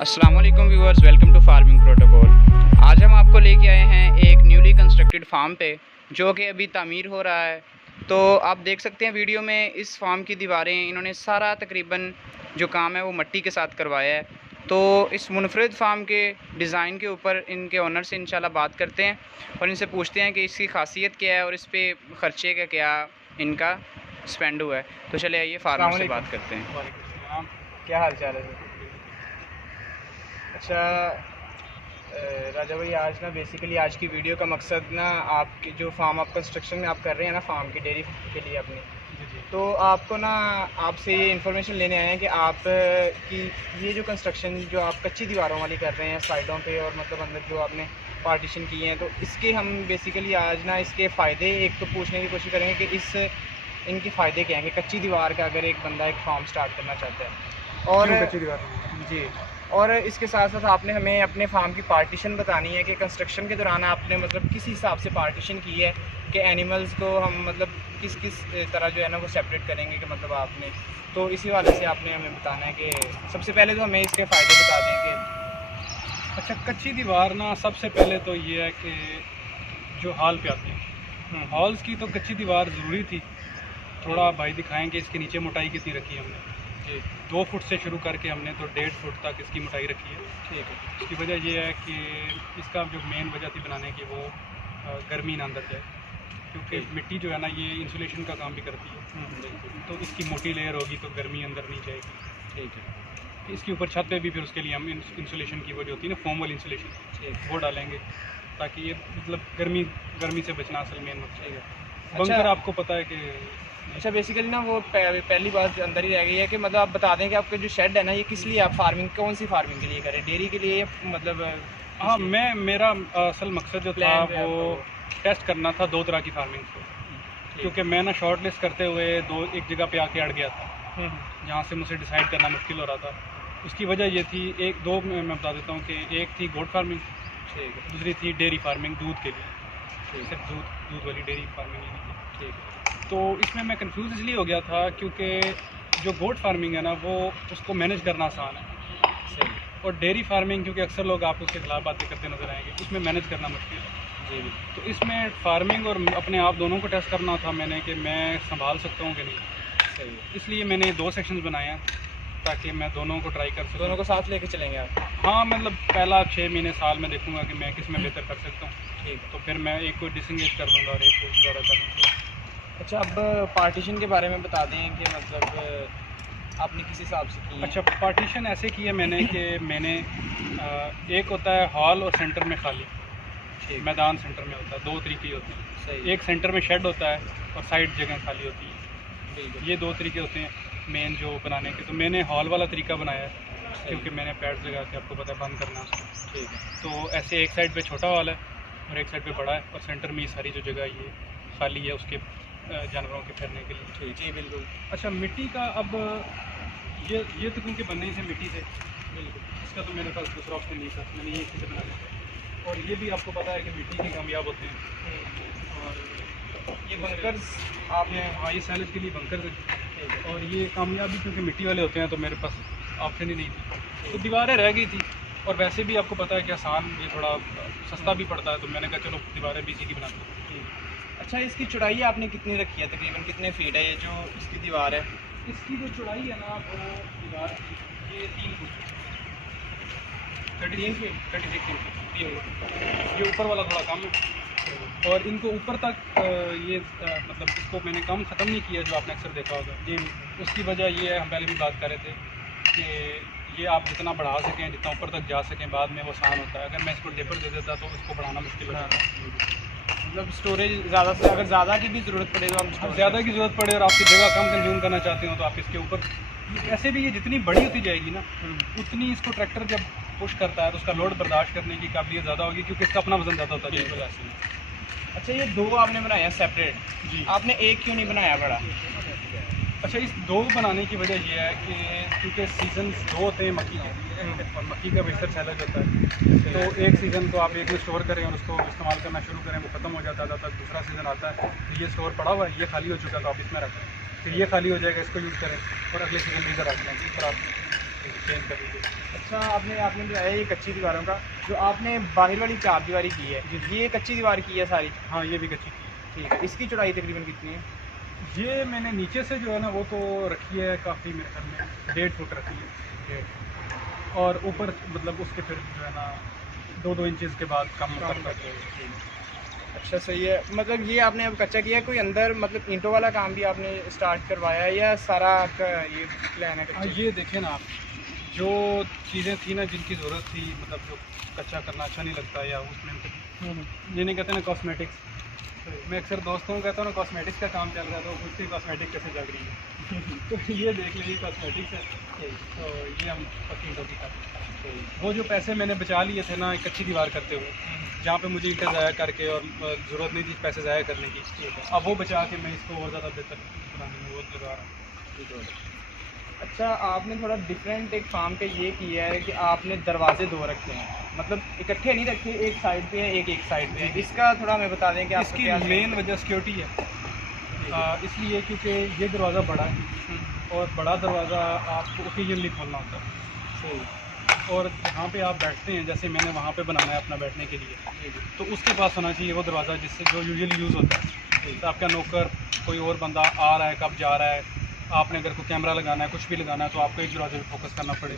अस्सलाम वालेकुम viewers, welcome to farming protocol. आज हम आपको लेके आए हैं एक न्यूली कंस्ट्रक्टेड फार्म पे जो कि अभी तामीर हो रहा है। तो आप देख सकते हैं वीडियो में इस फार्म की दीवारें इन्होंने सारा तकरीबन जो काम है वो मिट्टी के साथ करवाया है। तो इस मुनफरद फार्म के डिज़ाइन के ऊपर इनके ओनर से इंशाल्लाह बात करते हैं और इनसे पूछते हैं कि इसकी खासियत क्या है और इस पर ख़र्चे का क्या इनका स्पेंड हुआ है। तो चले आइए फार्मर से बात करते हैं। वालेकुम, क्या हाल चाल है सर? अच्छा राजा भाई, आज ना बेसिकली आज की वीडियो का मकसद ना आपकी जो फार्म आप कंस्ट्रक्शन में आप कर रहे हैं ना फार्म की डेयरी के लिए अपनी, तो आपको ना आपसे ये इन्फॉर्मेशन लेने आए हैं कि आप की ये जो कंस्ट्रक्शन जो आप कच्ची दीवारों वाली कर रहे हैं साइडों पे और मतलब अंदर जो आपने पार्टीशन किए हैं, तो इसके हम बेसिकली आज ना इसके फ़ायदे एक तो पूछने की कोशिश करेंगे कि इनके फ़ायदे क्या हैं कि कच्ची दीवार का अगर एक बंदा एक फार्म स्टार्ट करना चाहता है और कच्ची दीवार जी, और इसके साथ साथ आपने हमें अपने फार्म की पार्टीशन बतानी है कि कंस्ट्रक्शन के दौरान आपने मतलब किस हिसाब से पार्टीशन की है कि एनिमल्स को हम मतलब किस किस तरह जो है ना वो सेपरेट करेंगे कि मतलब आपने, तो इसी वाले से आपने हमें बताना है कि सबसे पहले तो हमें इसके फ़ायदे बता दें कि अच्छा, कच्ची दीवार ना सबसे पहले तो ये है कि जो हॉल पे आते हैं हॉल्स की तो कच्ची दीवार ज़रूरी थी। थोड़ा भाई दिखाएंगे इसके नीचे मोटाई कितनी रखी है हमने। 2 फुट से शुरू करके हमने तो 1.5 फुट तक इसकी मोटाई रखी है। ठीक है। इसकी वजह ये है कि इसका जो मेन वजह थी बनाने की वो गर्मी ना अंदर जाए, क्योंकि मिट्टी जो है ना ये इंसुलेशन का काम भी करती है। तो इसकी मोटी लेयर होगी तो गर्मी अंदर नहीं जाएगी। ठीक है। इसके ऊपर छत पे भी फिर उसके लिए हम इंसुलेशन की वो जो होती है ना फोम वाली इंसुलेशन वो डालेंगे ताकि ये मतलब गर्मी से बचना असल मेन मकसद है। बंकर आपको पता है कि अच्छा बेसिकली ना वो पहली बात अंदर ही रह गई है कि मतलब आप बता दें कि आपका जो शेड है ना ये किस लिए आप फार्मिंग कौन सी फार्मिंग के लिए करें, डेयरी के लिए मतलब? हाँ, मेरा असल मकसद जो था वो टेस्ट करना था 2 तरह की फार्मिंग को, क्योंकि मैं ना शॉर्ट लिस्ट करते हुए एक जगह पे आके अड़ गया था जहाँ से मुझे डिसाइड करना मुश्किल हो रहा था। उसकी वजह ये थी दो मैं बता देता हूँ कि एक थी गोट फार्मिंग, दूसरी थी डेयरी फार्मिंग दूध के लिए, सिर्फ दूध वाली डेयरी फार्मिंग। ठीक है। तो इसमें मैं कंफ्यूज इसलिए हो गया था क्योंकि जो गोट फार्मिंग है ना वो उसको मैनेज करना आसान है और डेयरी फार्मिंग क्योंकि अक्सर लोग आप उसके खिलाफ बातें करते नजर आएंगे, उसमें मैनेज करना मुश्किल है जी। तो इसमें फार्मिंग और अपने आप दोनों को टेस्ट करना था मैंने कि मैं संभाल सकता हूँ कि नहीं। इसलिए मैंने 2 सेक्शंस बनाए हैं ताकि मैं दोनों को ट्राई कर सकूँ। दोनों को साथ लेके चलेंगे आप? हाँ, मतलब पहला 6 महीने साल में देखूँगा कि मैं किस में बेहतर कर सकता हूँ। ठीक, तो फिर मैं एक को डिसंगेज कर दूँगा और एक को ज़्यादा कर दूँगा। अच्छा, अब पार्टीशन के बारे में बता दें कि मतलब आपने किस हिसाब से की? अच्छा, पार्टीशन ऐसे की है मैंने कि मैंने एक होता है हॉल और सेंटर में खाली मैदान सेंटर में होता है, 2 तरीके होते हैं। सही। एक सेंटर में शेड होता है और साइड जगह खाली होती है। ये 2 तरीके होते हैं मेन जो बनाने के। तो मैंने हॉल वाला तरीका बनाया है क्योंकि मैंने पैड्स लगा के आपको पता है बंद करना उसको। ठीक है। तो ऐसे एक साइड पे छोटा हॉल है और एक साइड पे बड़ा है और सेंटर में ये सारी जो जगह ये खाली है उसके जानवरों के फिरने के लिए। जी बिल्कुल। अच्छा, मिट्टी का अब ये तो क्योंकि बनने से मिट्टी से बिल्कुल इसका तो मेरे पास दूसरा ऑप्शन नहीं था, मैंने ये इसी से बना लिया। और ये भी आपको पता है कि मिट्टी के कामयाब होते हैं। और ये बंकर्स आपने? हाँ, ये सैलेड के लिए बंकर है और ये कामयाब भी क्योंकि मिट्टी वाले होते हैं तो मेरे पास ऑप्शन ही नहीं थी। तो दीवारें रह गई थी और वैसे भी आपको पता है कि आसान ये थोड़ा सस्ता भी पड़ता है, तो मैंने कहा चलो दीवारें भी इसी की बनाते हैं। अच्छा, इसकी चौड़ाई आपने कितनी रखी है, तकरीबन कितने फीट है ये जो इसकी दीवार है? इसकी जो चौड़ाई है ना वो दीवार ये 3 फुट 36 फीट। ये ऊपर वाला थोड़ा कम है और इनको ऊपर तक ये मतलब इसको मैंने कम ख़त्म नहीं किया जो आपने अक्सर देखा होगा जी। उसकी वजह ये है, हम पहले भी बात कर रहे थे कि ये आप जितना बढ़ा सकें, जितना ऊपर तक जा सकें, बाद में वो आसान होता है। अगर मैं इसको टेपर दे देता तो इसको बढ़ाना मुश्किल हो जाता है। मतलब स्टोरेज ज़्यादा से अगर ज़्यादा की भी ज़रूरत पड़े तो हम ज़्यादा की ज़रूरत पड़े और आपकी जगह कम कंज्यूम करना चाहते हो तो आप इसके ऊपर ऐसे भी ये जितनी बड़ी होती जाएगी ना उतनी इसको ट्रैक्टर जब पुश करता है तो उसका लोड बर्दाश्त करने की काबिलियत ज़्यादा होगी क्योंकि इसका अपना वजन ज़्यादा होता है बिल्कुल ऐसे। अच्छा, ये 2 आपने बनाया सेपरेट जी, आपने एक क्यों नहीं बनाया बड़ा? अच्छा, इस 2 बनाने की वजह यह है कि क्योंकि सीजन 2 होते हैं मक्की के और मक्की का बेहतर सैलज होता है। तो एक सीज़न तो आप एक में स्टोर करें और उसको इस्तेमाल करना शुरू करें, वो ख़त्म हो जाता है, तब दूसरा सीज़न आता है तो ये स्टोर पड़ा हुआ है, ये खाली हो चुका है तो आप इसमें रखें, फिर ये खाली हो जाएगा, इसको यूज़ करें और अगले सीज़न में इधर रखते हैं, इस तरह आप चेंज कर दीजिए। अच्छा आपने आपने बताया ये कच्ची दीवारों का, जो आपने बाहर वाली चार दीवारी की है, ये कच्ची दीवार की है सारी? हाँ, ये भी कच्ची की है। ठीक है, इसकी चौड़ाई तकरीबन कितनी है? ये मैंने नीचे से जो है ना वो तो रखी है काफ़ी, मेरे ख्याल में 1.5 फुट रखी है। 1.5 और ऊपर मतलब उसके फिर जो है ना 2-2 इंचज़ के बाद कम करते हैं। अच्छा सही है, मतलब ये आपने अब कच्चा किया है, कोई अंदर मतलब ईंटों वाला काम भी आपने स्टार्ट करवाया है या सारा आपका ये प्लान है कच्चा? ये देखें ना आप, जो चीज़ें थी ना जिनकी ज़रूरत थी, मतलब जो कच्चा करना अच्छा नहीं लगता या उसमें जिन्हें कहते हैं ना कॉस्मेटिक्स, मैं अक्सर दोस्तों को कहता हूँ ना कॉस्मेटिक्स का काम चल रहा है, तो पूछते हैं कॉस्मेटिक कैसे जग रही है तो ये देख लीजिए कॉस्मेटिक्स है। तो ये हम पक्की टोकी का वो जो पैसे मैंने बचा लिए थे ना एक अच्छी दीवार करते हुए, जहाँ पे मुझे ईंटें ज़ाया करके और ज़रूरत नहीं थी पैसे ज़ाया करने की, अब वो बचा के मैं इसको और ज़्यादा बेहतर बनाने में वो लगा रहा हूँ। अच्छा आपने थोड़ा डिफरेंट एक फार्म पे ये किया है कि आपने दरवाजे दो रखे हैं, मतलब इकट्ठे नहीं रखे, एक साइड पे है एक साइड पे है, इसका थोड़ा हमें बता दें कि इसकी मेन वजह सिक्योरिटी है। इसलिए क्योंकि ये दरवाज़ा बड़ा है और बड़ा दरवाज़ा आपको ओकेजनली खोलना होता है, और जहाँ पे आप बैठते हैं, जैसे मैंने वहाँ पे बनाना है अपना बैठने के लिए, तो उसके पास होना चाहिए वो दरवाज़ा जिससे जो यूजुअली यूज़ होता है। तो आपका नौकर कोई और बंदा आ रहा है, कब जा रहा है, आपने अगर कोई कैमरा लगाना है, कुछ भी लगाना है, तो आपको एक दरवाजे पे फोकस करना पड़े,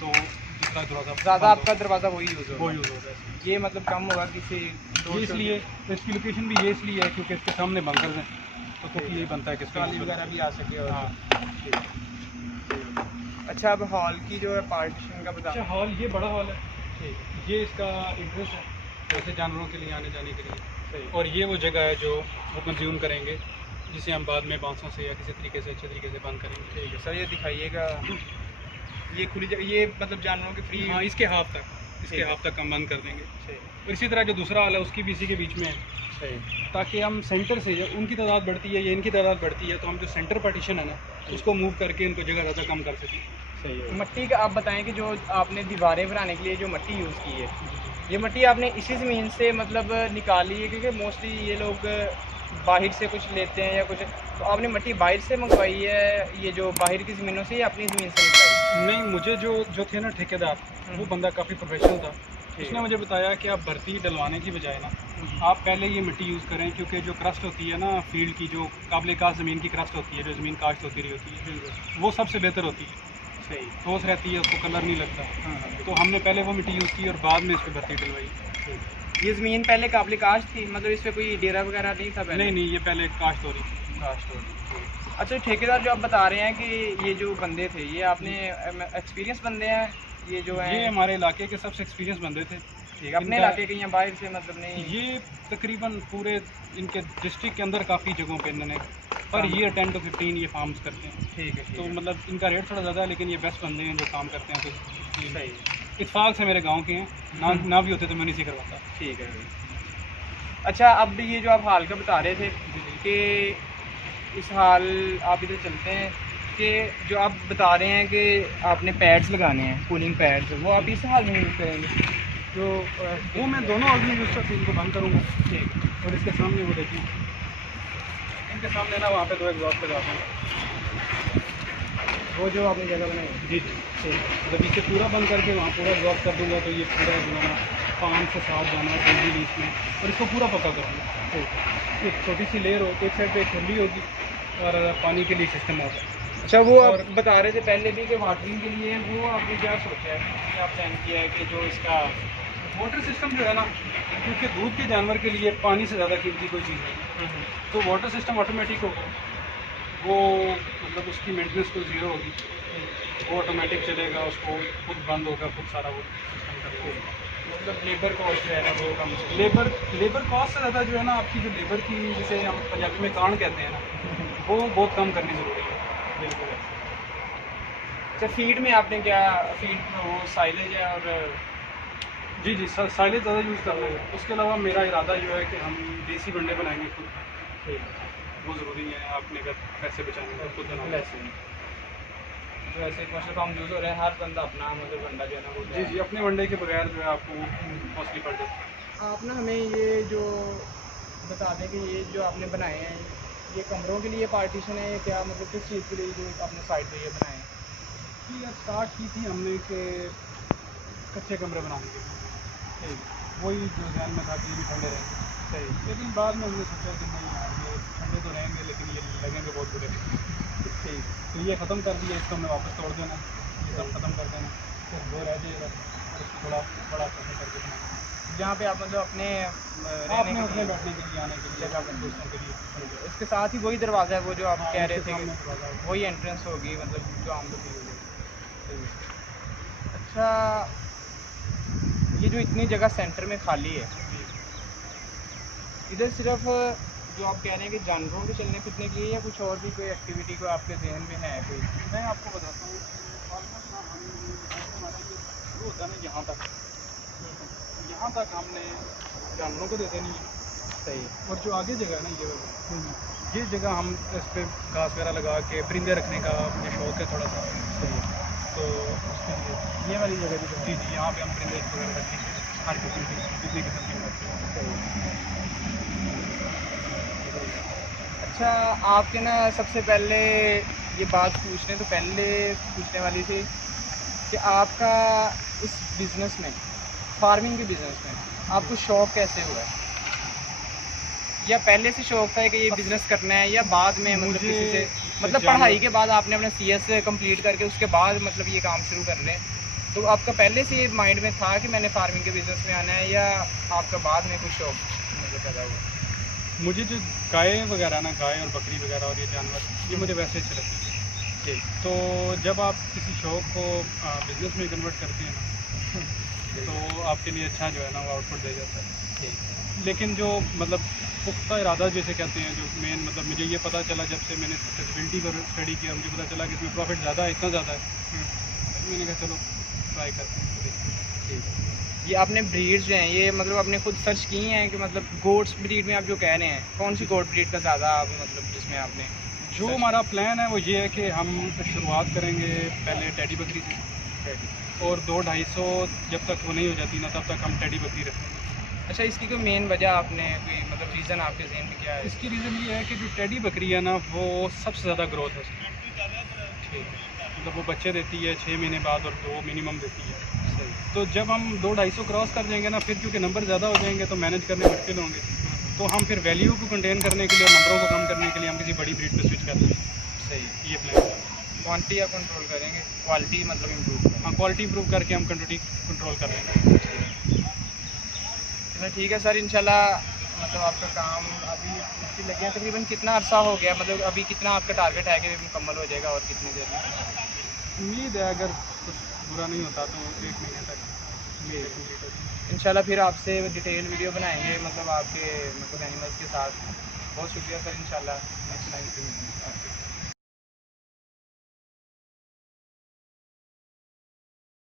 तो दूसरा दरवाज़ा ज़्यादा आपका दरवाज़ा वही यूज़ होगा। वो यूज़ होगा। ये मतलब कम होगा किसी ये इसलिए तो इसकी लोकेशन भी ये इसलिए है क्योंकि इसके सामने बंकर्स हैं, तो क्योंकि यही बनता है कि ट्रॉली वगैरह भी आ सके। और हाँ। अच्छा अब हॉल की जो है पार्टीशन का बता। अच्छा हॉल, ये बड़ा हॉल है, ठीक, ये इसका इंटरेस्ट है जैसे जानवरों के लिए आने जाने के लिए, और ये वो जगह है जो वो कंज्यूम करेंगे, जिसे हम बाद में बांसों से या किसी तरीके से अच्छे तरीके से बंद करेंगे। ठीक है सर, ये दिखाइएगा, ये खुली जगह, ये मतलब जानवरों के फ्री। हाँ, इसके हाफ तक हम बंद कर देंगे। और इसी तरह जो दूसरा हॉल है उसकी भी इसी के बीच में है, ताकि हम सेंटर से जब उनकी तादाद बढ़ती है या इनकी तादाद बढ़ती है, तो हम जो सेंटर पार्टीशन है ना उसको मूव करके इनको जगह ज़्यादा कम कर सकें। सही है। मट्टी का आप बताएं कि जो आपने दीवारें बनाने के लिए जो मट्टी यूज़ की है, ये मट्टी आपने इसी ज़मीन से मतलब निकाली है? क्योंकि मोस्टली ये लोग बाहर से कुछ लेते हैं या कुछ, तो आपने मट्टी बाहर से मंगवाई है ये जो बाहर की ज़मीनों से, या अपनी ज़मीन से निकाली? नहीं, मुझे जो थे ना ठेकेदार, वो बंदा काफ़ी प्रोफेशनल था, उसने मुझे बताया कि आप भर्ती डलवाने की बजाय ना आप पहले ये मिट्टी यूज़ करें, क्योंकि जो क्रस्ट होती है ना फील्ड की, जो काबिल कास्ट ज़मीन की क्रस्ट होती है, जो ज़मीन काश्त होती रही होती है, वो सबसे बेहतर होती है, सही ठोस रहती है, उसको कलर नहीं लगता। तो हमने पहले वो मिट्टी यूज़ की और बाद में इस पर भर्ती डलवाई। ये ज़मीन पहले काबिल काश्त थी, मतलब इस पर कोई डेरा वगैरह नहीं था पहले? नहीं, ये पहले काश्त हो रही थी। काश्त हो रही। अच्छा ठेकेदार जो आप बता रहे हैं कि ये जो बंदे थे, ये आपने एक्सपीरियंस बंदे हैं ये जो हैं? ये हमारे इलाके के सबसे एक्सपीरियंस बंदे थे। ठीक, अपने इलाके के या बाहर से मतलब नहीं? ये तकरीबन पूरे इनके डिस्ट्रिक्ट के अंदर काफ़ी जगहों पे इन्होंने पर ईयर 10 to 15 ये फार्म्स करते हैं। ठीक है, तो मतलब इनका रेट थोड़ा ज़्यादा है, लेकिन ये बेस्ट बंदे हैं जो काम करते हैं। तो सही, इत्फाक से मेरे गांव के हैं, ना भी होते तो मैं नहीं से करवाता। ठीक है। अच्छा अब ये जो आप हाल का बता रहे थे कि इस हाल आप इधर चलते हैं कि जो आप बता रहे हैं कि आपने पैड्स लगाने हैं, कूलिंग पैड्स, वो आप इस हाल में यूज़ करेंगे? जो वो मैं दोनों हाल में यूज़ करती इनको बंद करूँगा। ठीक, और इसके सामने वो देखिए, इनके सामने ना वहाँ पे 2 एग्जॉस्ट लगाते हैं, वो जो आपने जगह बनाई? जी ठीक। जब इसे पूरा बंद करके वहाँ पूरा एग्जॉस्ट कर दूँगा तो ये पूरा बनाना 5 से 7 जाना जल्दी बीच में, और इसको पूरा पक्का करूँगा। ठीक, एक छोटी सी लेयर हो, एक साइड पे खुली होगी और पानी के लिए सिस्टम होगा। अच्छा वो आप बता रहे थे पहले भी कि वाटरिंग के लिए, वो आपने क्या सोचा है, क्या प्लान किया है कि जो इसका वाटर सिस्टम जो है ना, क्योंकि दूध के जानवर के लिए पानी से ज़्यादा कीमती कोई चीज़ नहीं, तो वाटर सिस्टम ऑटोमेटिक होगा, वो मतलब उसकी मेंटेनेंस तो ज़ीरो होगी, वो ऑटोमेटिक चलेगा, उसको खुद बंद होगा, खुद सारा वो सिस्टम करेगा। मतलब लेबर कॉस्ट जो है ना वो कम, लेबर कॉस्ट से ज़्यादा जो है ना आपकी जो लेबर की, जिसे हम पंजाबी में कान कहते हैं ना, वो बहुत कम करनी ज़रूरी है। बिल्कुल। अच्छा फीड में आपने क्या, फीड में वो साइलेज है और जी साइलेज ज़्यादा यूज़ करना है। उसके अलावा मेरा इरादा जो है कि हम देसी बंडे बनाएंगे खुद, वो ज़रूरी है आपने अगर पैसे बचाने का, खुद बनाना। जो ऐसे कमर्शियल फार्म यूज़ हो रहे हैं, हर बंदा अपना मतलब बंडा जो है ना वो जी अपने वनडे के बगैर जो है आपको कॉस्टली पड़ जाता है। आप ना हमें ये जो बता दें कि ये जो आपने बनाए हैं ये कमरों के लिए पार्टीशन है या क्या, मतलब किस चीज़ के लिए जो आपने साइड पे ये बनाए हैं? स्टार्ट की थी हमने कि कच्चे कमरे बनाने के लिए। वही जो ध्यान में था कि ये भी ठंडे रहेंगे। सही। लेकिन बाद में हमने सोचा कि नहीं यार, ये ठंडे तो रहेंगे लेकिन ये लगेंगे बहुत बुरे। ठीक। तो ये ख़त्म कर दिया, इसको हमने वापस तोड़ देना, ये सब ख़त्म कर देना, फिर वो रह जाएगा और इसको थोड़ा बड़ा कैसे करके बनाना। जहाँ पे आप मतलब अपने आपने उठने बैठने के लिए, आने के लिए, जगह बन दोस्तों के लिए। इसके साथ ही वही दरवाज़ा है वो जो आप कह रहे थे सामने कि दरवाज़ा है। वही एंट्रेंस होगी, मतलब जो आम लोग होगी। अच्छा, ये जो इतनी जगह सेंटर में खाली है, इधर सिर्फ जो आप कह रहे हैं कि जानवरों के चलने फिरने के लिए या कुछ और भी कोई एक्टिविटी को आपके जहन में है कोई? मैं आपको बताता हूँ, ऑलमोस्ट ना हमारा ये शुरू होता है ना यहाँ तक हमने जानवरों को देते नहीं है। सही। और जो आगे जगह है ना, ये जगह हम इस पर घास वगैरह लगा के परिंदे रखने का मुझे शौक है थोड़ा सा। सही। तो उसके लिए ये वाली जगह भी जी जी, यहाँ पे हम परिंदे वगैरह रखेंगे, हर किसी किस्म की रखते हैं। अच्छा, आपके ना सबसे पहले ये बात पूछने तो पहले पूछने वाली थी कि आपका इस बिज़नेस में, फार्मिंग के बिज़नेस में आपको शौक़ कैसे हुआ है? या पहले से शौक़ था कि ये बिज़नेस करना है, या बाद में मतलब किसी से, मतलब पढ़ाई के बाद आपने अपना CS कंप्लीट करके उसके बाद मतलब ये काम शुरू कर रहे हैं, तो आपका पहले से ये माइंड में था कि मैंने फार्मिंग के बिज़नेस में आना है, या आपका बाद में कुछ शौक़ मतलब पैदा हुआ? मुझे जो गाय वगैरह ना, गाय और बकरी वगैरह और ये जानवर, ये मुझे वैसे अच्छे लगते हैं। ठीक। तो जब आप किसी शौक़ को बिज़नेस में कन्वर्ट करते हैं ना, तो आपके लिए अच्छा जो है ना वो आउटपुट दे जाता है। ठीक। लेकिन जो मतलब पुख्ता इरादा जैसे कहते हैं, जो मेन मतलब मुझे ये पता चला जब से मैंने सस्टेनेबिलिटी पर स्टडी किया, मुझे पता चला कि इसमें प्रॉफिट ज़्यादा है, इतना ज़्यादा है, तो मैंने कहा चलो ट्राई करते हैं। ठीक। ये आपने ब्रीड्स जो हैं, ये मतलब आपने खुद सर्च की हैं कि मतलब गोट्स ब्रीड में आप जो कह रहे हैं, कौन सी गोट ब्रीड का ज़्यादा आप मतलब जिसमें आपने जो हमारा प्लान है वो ये है कि हम शुरुआत करेंगे पहले टेडी बकरी से, और 200-250 जब तक वो नहीं हो जाती ना, तब तक हम टेडी बकरी रखेंगे। अच्छा, इसकी कोई मेन वजह आपने कोई मतलब रीज़न आपके ज़हन में क्या है? इसकी रीज़न ये है कि जो टेडी बकरी है ना, वो सबसे ज़्यादा ग्रोथ है उसकी। मतलब वो बच्चे देती है 6 महीने बाद और 2 मिनिमम देती है। सही। तो जब हम 200-250 क्रॉस कर जाएंगे ना, फिर क्योंकि नंबर ज़्यादा हो जाएंगे तो मैनेज करने मुश्किल होंगे, तो हम फिर वैल्यू को कंटेन करने के लिए और नंबरों को कम करने के लिए हम किसी बड़ी ब्रीड पे स्विच करते हैं। सही। ये प्लान है। क्वांटिटी आप कंट्रोल करेंगे, क्वालिटी मतलब इम्प्रूव करेंगे। हाँ, क्वालिटी इंप्रूव करके हम क्वांटिटी कंट्रोल कर लेंगे। चलो ठीक है सर, इंशाल्लाह मतलब आपका काम अभी इससे लगे हैं तकरीबन कितना अरसा हो गया, मतलब अभी कितना आपका टारगेट है कि मुकम्मल हो जाएगा और कितनी देर में? उम्मीद है अगर कुछ बुरा नहीं होता तो 1 महीने तक उम्मीद है कंप्लीट हो जाए। इंशाल्लाह फिर आपसे डिटेल वीडियो बनाएंगे मतलब आपके मतलब एनिमल्स के साथ। बहुत शुक्रिया सर, इंशाल्लाह नेक्स्ट टाइम फिर आपके